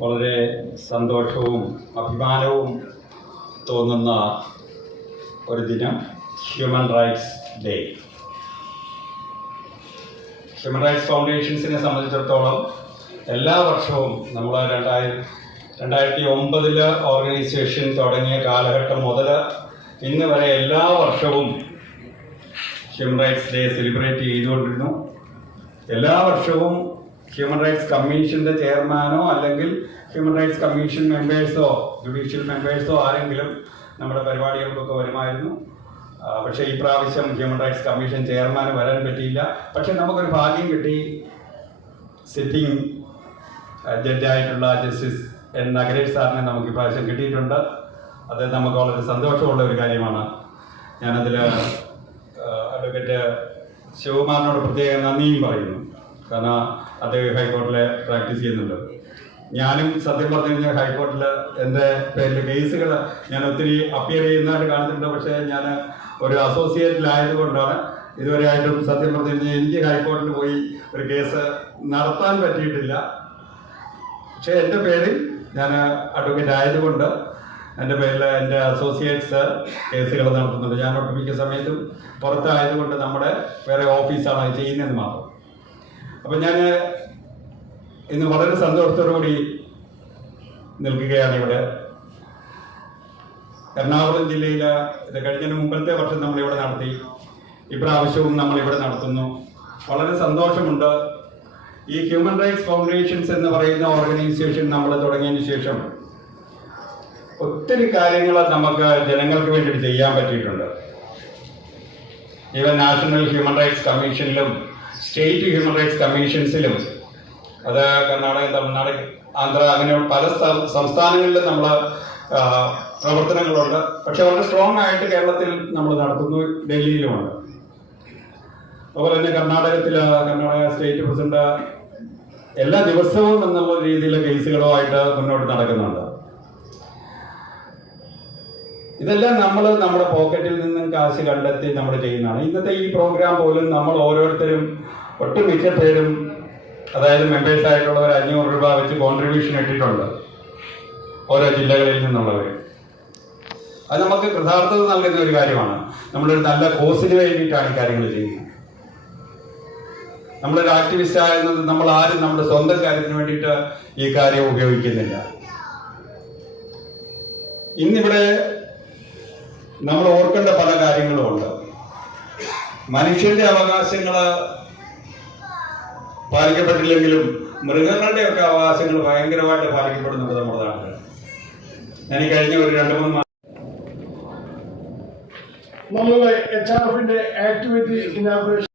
വളരെ സന്തോഷവും അഭിമാനവും തോന്നുന്ന ഒരു ദിനം human rights day. Human rights ഫൗണ്ടേഷൻസിനെ സംബന്ധിച്ചിടത്തോളം എല്ലാ വർഷവും നമ്മൾ 2009 ഓർഗനൈസേഷൻ തുടങ്ങിയ കാലഘട്ടം മുതൽ ഇന്ന് വരെ എല്ലാ വർഷവും ഹ്യൂമൻ റൈറ്റ്സ് ഡേ സെലിബ്രേറ്റ് ചെയ്തുകൊണ്ടിരുന്നു. എല്ലാ വർഷവും ഹ്യൂമൻ റൈറ്റ്സ് കമ്മീഷൻ്റെ ചെയർമാനോ അല്ലെങ്കിൽ ഹ്യൂമൻ റൈറ്റ്സ് കമ്മീഷൻ മെമ്പേഴ്സോ ജുഡീഷ്യൽ മെമ്പേഴ്സോ ആരെങ്കിലും നമ്മുടെ പരിപാടികൾക്കൊക്കെ വരുമായിരുന്നു. പക്ഷേ ഈ പ്രാവശ്യം ഹ്യൂമൻ റൈറ്റ്സ് കമ്മീഷൻ ചെയർമാന് വരാൻ പറ്റിയില്ല. പക്ഷെ നമുക്കൊരു ഭാഗ്യം കിട്ടി. സിറ്റിംഗ് ജഡ്ജായിട്ടുള്ള ജസ്റ്റിസ് എൻ നഗരേഷ് സാറിനെ നമുക്ക് ഇപ്രാവശ്യം കിട്ടിയിട്ടുണ്ട്. അത് നമുക്ക് വളരെ സന്തോഷമുള്ള ഒരു കാര്യമാണ്. ഞാനതിൽ അഡ്വക്കേറ്റ് ശിവകുമാറിനോട് പ്രത്യേകം നന്ദിയും പറയുന്നു. കാരണം അദ്ദേഹം ഹൈക്കോടതിയിൽ പ്രാക്ടീസ് ചെയ്യുന്നുണ്ട്. ഞാനും സത്യം പറഞ്ഞു കഴിഞ്ഞാൽ ഹൈക്കോടതിയിൽ എൻ്റെ പേരിൽ കേസുകൾ ഞാൻ ഒത്തിരി അപ്പിയർ ചെയ്യുന്നതായിട്ട് കാണുന്നുണ്ട്. പക്ഷേ ഞാൻ ഒരു അസോസിയേറ്റിലായതുകൊണ്ടാണ് ഇതുവരെയായിട്ടും സത്യം പറഞ്ഞു കഴിഞ്ഞാൽ എനിക്ക് ഹൈക്കോടതിയിൽ പോയി ഒരു കേസ് നടത്താൻ പറ്റിയിട്ടില്ല. പക്ഷേ എൻ്റെ പേരിൽ ഞാൻ അഡ്വക്കേറ്റ് ആയതുകൊണ്ട് എൻ്റെ പേരിൽ എൻ്റെ അസോസിയേറ്റ്സ് കേസുകൾ നടത്തുന്നുണ്ട്. ഞാൻ ഒട്ടുമിക്ക സമയത്തും പുറത്തായതുകൊണ്ട് നമ്മുടെ വേറെ ഓഫീസാണ് അത് ചെയ്യുന്നതെന്ന് മാത്രം. അപ്പം ഞാൻ ഇന്ന് വളരെ സന്തോഷത്തോടുകൂടി നിൽക്കുകയാണ് ഇവിടെ. എറണാകുളം ജില്ലയിൽ ഇത് കഴിഞ്ഞതിന് മുമ്പത്തെ വർഷം നമ്മളിവിടെ നടത്തി, ഇപ്രാവശ്യവും നമ്മളിവിടെ നടത്തുന്നു. വളരെ സന്തോഷമുണ്ട്. ഈ ഹ്യൂമൻ റൈറ്റ്സ് ഫൗണ്ടേഷൻസ് എന്ന് പറയുന്ന ഓർഗനൈസേഷൻ നമ്മൾ തുടങ്ങിയതിന് ശേഷം ഒത്തിരി കാര്യങ്ങൾ നമുക്ക് ജനങ്ങൾക്ക് വേണ്ടി ചെയ്യാൻ പറ്റിയിട്ടുണ്ട്. ഈവൻ നാഷണൽ ഹ്യൂമൻ റൈറ്റ്സ് കമ്മീഷനിലും സ്റ്റേറ്റ് ഹ്യൂമൻ റൈറ്റ്സ് കമ്മീഷൻസിലും, അത് കർണാടക, തമിഴ്നാട്, ആന്ധ്ര, അങ്ങനെ പല സംസ്ഥാനങ്ങളിലും നമ്മൾ പ്രവർത്തനങ്ങളുണ്ട്. പക്ഷെ വളരെ സ്ട്രോങ് ആയിട്ട് കേരളത്തിൽ നമ്മൾ നടത്തുന്നു, ഡൽഹിയിലുമുണ്ട്. അതുപോലെ തന്നെ കർണാടക സ്റ്റേറ്റ് പ്രസിഡന്റ് എല്ലാ ദിവസവും എന്നുള്ള രീതിയിലുള്ള കേസുകളുമായിട്ട് മുന്നോട്ട് നടക്കുന്നുണ്ട്. ഇതെല്ലാം നമ്മൾ നമ്മുടെ പോക്കറ്റിൽ നിന്നും കാശ് കണ്ടെത്തി നമ്മൾ ചെയ്യുന്നതാണ്. ഇന്നത്തെ ഈ പ്രോഗ്രാം പോലും നമ്മൾ ഓരോരുത്തരും ഒട്ടുമിക്ക പേരും, അതായത് മെമ്പേഴ്സ് ആയിട്ടുള്ളവർ 500 രൂപ വെച്ച് കോൺട്രിബ്യൂഷൻ ഇട്ടിട്ടുണ്ട്, ഓരോ ജില്ലകളിൽ നിന്നുള്ളവർ. അത് നമുക്ക് കൃതാർത്ഥത നൽകുന്ന ഒരു കാര്യമാണ്. നമ്മളൊരു നല്ല കോസിന് വേണ്ടിയിട്ടാണ് ഈ കാര്യങ്ങൾ ചെയ്യുന്നത്. നമ്മളൊരു ആക്ടിവിസ്റ്റ് ആയിരുന്നത് നമ്മൾ ആരും നമ്മുടെ സ്വന്തം കാര്യത്തിന് വേണ്ടിയിട്ട് ഈ കാര്യം ഉപയോഗിക്കുന്നില്ല. ഇന്നിവിടെ നമ്മൾ ഓർക്കേണ്ട പല കാര്യങ്ങളും ഉണ്ട്. മനുഷ്യന്റെ അവകാശങ്ങൾ പാലിക്കപ്പെട്ടില്ലെങ്കിലും മൃഗങ്ങളുടെയൊക്കെ അവകാശങ്ങൾ ഭയങ്കരമായിട്ട് പാലിക്കപ്പെടുന്നുണ്ട് നമ്മുടെ നാട്ടിൽ. ഞാൻ ഈ കഴിഞ്ഞ ഒരു 2-3 മാസം നമ്മളുടെ HRF ആക്ടിവിറ്റി ഇനാഗുറേഷൻ